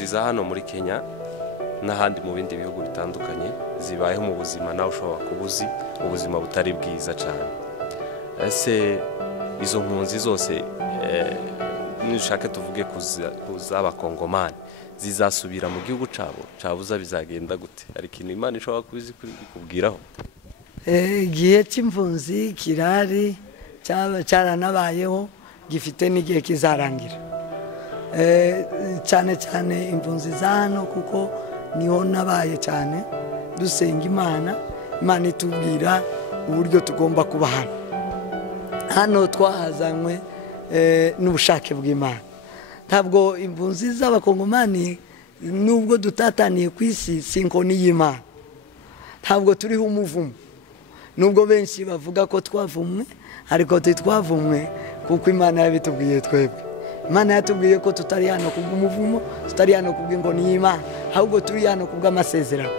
impunzi za hano muri Kenya n'ahandi mu bindi bihugu bitandukanye zibayeho mu buzima nawe ushobora kubuzi ubuzima butari bwiza cyane. Ese izo mpunzi zose nishaka tuvuge kuz'abakongomani zizasubira mu gihugu cabo cabuza bizagenda gute? Ari kintu Imana ishobora kubwiraho? Igihe cy'impunzi kirari cyaranabayeho gifite n'igihe kizarangira. Cyane cyane impunzi za hano kuko niho nabaye cyane dusenga Imana itubwira uburyo tugomba kuba hano twahazanywe n'ubushake bw'Imana. Ntabwo impunzi z'abakongomani nubwo dutataniye ku isi sinkoni y'Imana, ntabwo turiho umuvumo, nubwo benshi bavuga ko twavumwe ariko twavumwe kuko Imana yabitubwiye twebwe. Imana yatubwiye ko tutari hano kubw'umuvumo, tutari hano kubw'inkoni y'Imana, ahubwo turi hano kubw'amasezerano.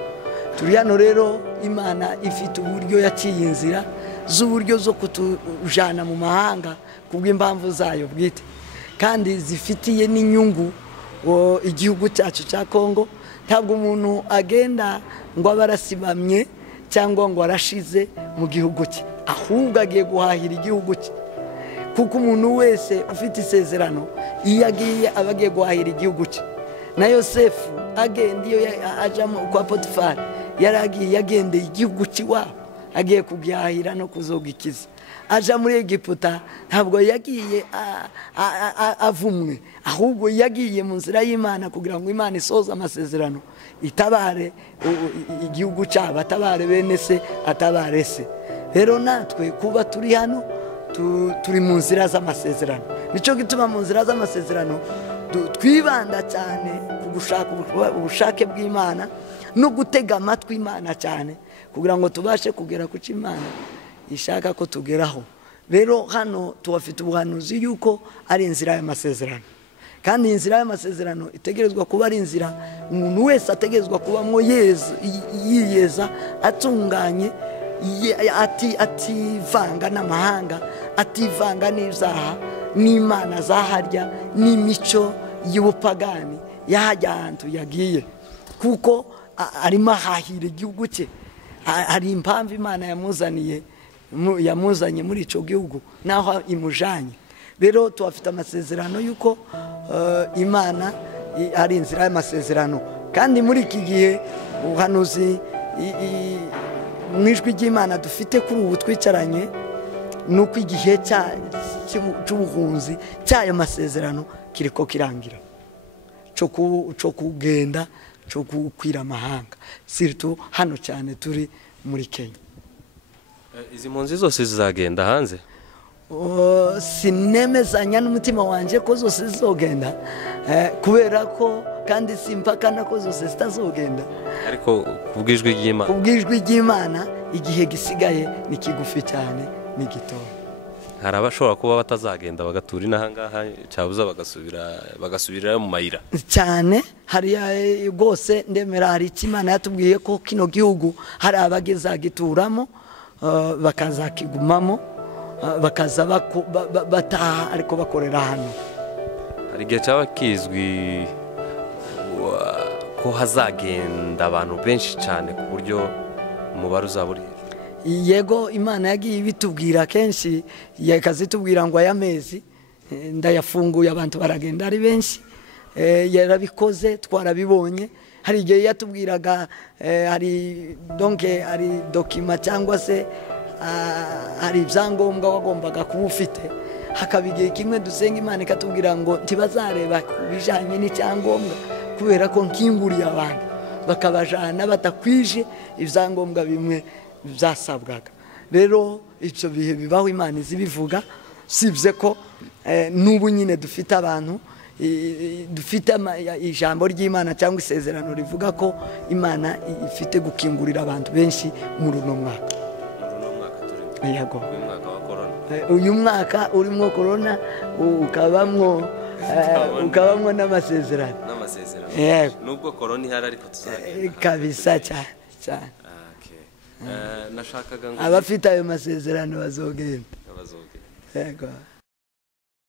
Turi hano rero Imana ifite uburyo yaciye inzira z'uburyo zo kutujana mu mahanga kubw'impamvu zayo bwite, kandi zifitiye n'inyungu igihugu cyacu cya Kongo. Ntabwo umuntu agenda ngo abarasibamye cyangwa ngo arashize mu gihugu cye, ahubwo agiye guhahira igihugu cye, kuko umuntu wese ufite isezerano iyo agiye aba agiye guhahira igihugu cye. Na Yosefu agenda iyo aja kwa Potifari yaragiye yagendeye igihugu cy'iwabo, agiye kugihahira no kuzogikiza. Aja muri Egiputa ntabwo yagiye avumwe, ahubwo yagiye mu nzira y'Imana kugira ngo Imana isoze amasezerano, itabare igihugu cyabo, atabare bene se, atabare se. Rero natwe kuba turi hano turi mu nzira z'amasezerano. Nico gituma mu nzira z'amasezerano twibanda cyane ku gushaka ubushake bw'Imana no gutega amatwi Imana cyane kugira ngo tubashe kugera ku cyo Imana ishaka ko tugeraho. Rero hano tuwafite ubuhanuzi yuko ari inzira y'amasezerano, kandi inzira y'amasezerano itegerezwa kuba ari inzira umuntu wese ategerezwa kubamwo yiyeza atunganye, ativanga n'amahanga, ativanga n'ibyaha n'imana zaharya n'imico y'ubupagani yahajya ahantu yagiye, kuko arimo ahahira igihugu cye. Hari impamvu Imana yamuzanye muri icyo gihugu naho imujanye. Rero tuwafite amasezerano yuko Imana ari inzira y'amasezerano, kandi muri iki gihe ubuhanuzi mu ijwi ry'Imana dufite kuri ubu twicaranye nuko igihe cy'ubuhunzi cy'ayo masezerano kiriko kirangira, cyo kugenda, cyo gukwira amahanga, sirtu hano cyane turi muri Kenya. Izi mpunzi zose zizagenda hanze? Sinemezanya n'umutima wanje ko zose zizogenda, kubera ko kandi simpakana ko zose zitazogenda, ariko kubwijwi ry'Imana, kubwijwi ry'Imana igihe gisigaye ni kigufi cyane, ni gitoya. Hari abashobora kuba batazagenda bagatura inahangaha cyabuza bagasubira mu mayira cyane. Hari rwose ndemera hari Imana yatubwiye ko kino gihugu hari abagezagituramo bakazakigumamo, bakaza bataha ariko bakorera hano. Hari igihe cyaba kizwi ko hazagenda abantu benshi cyane ku buryo umubare uzaba uri? Yego, Imana yagiye ibitubwira kenshi, yakazitubwira ngo aya mezi ndayafunguye abantu baragenda ari benshi. Yarabikoze, twarabibonye. Hari igihe yatubwiraga hari dokima cyangwa se hari ibyangombwa wagombaga kuba ufite, hakaba igihe kimwe dusenga Imana ikatubwira ngo ntibazareba bijanye n'icyangombwa kubera ko nkinguriye abantu bakabajana batakwije ibyangombwa bimwe byasabwaga. Rero icyo bihe bibaho, Imana izibivuga, sibye ko n'ubu nyine dufite abantu, dufite ijambo ry'Imana cyangwa isezerano rivuga ko Imana ifite gukingurira abantu benshi muri uno mwaka. Yego, uyu mwaka urimo corona ukabamwo n'amasezerano. Yego, nubwo corona ihari ariko tuzagenda kabisa cyane. Nashakaga ngo abafite ayo masezerano bazogenda. Yego.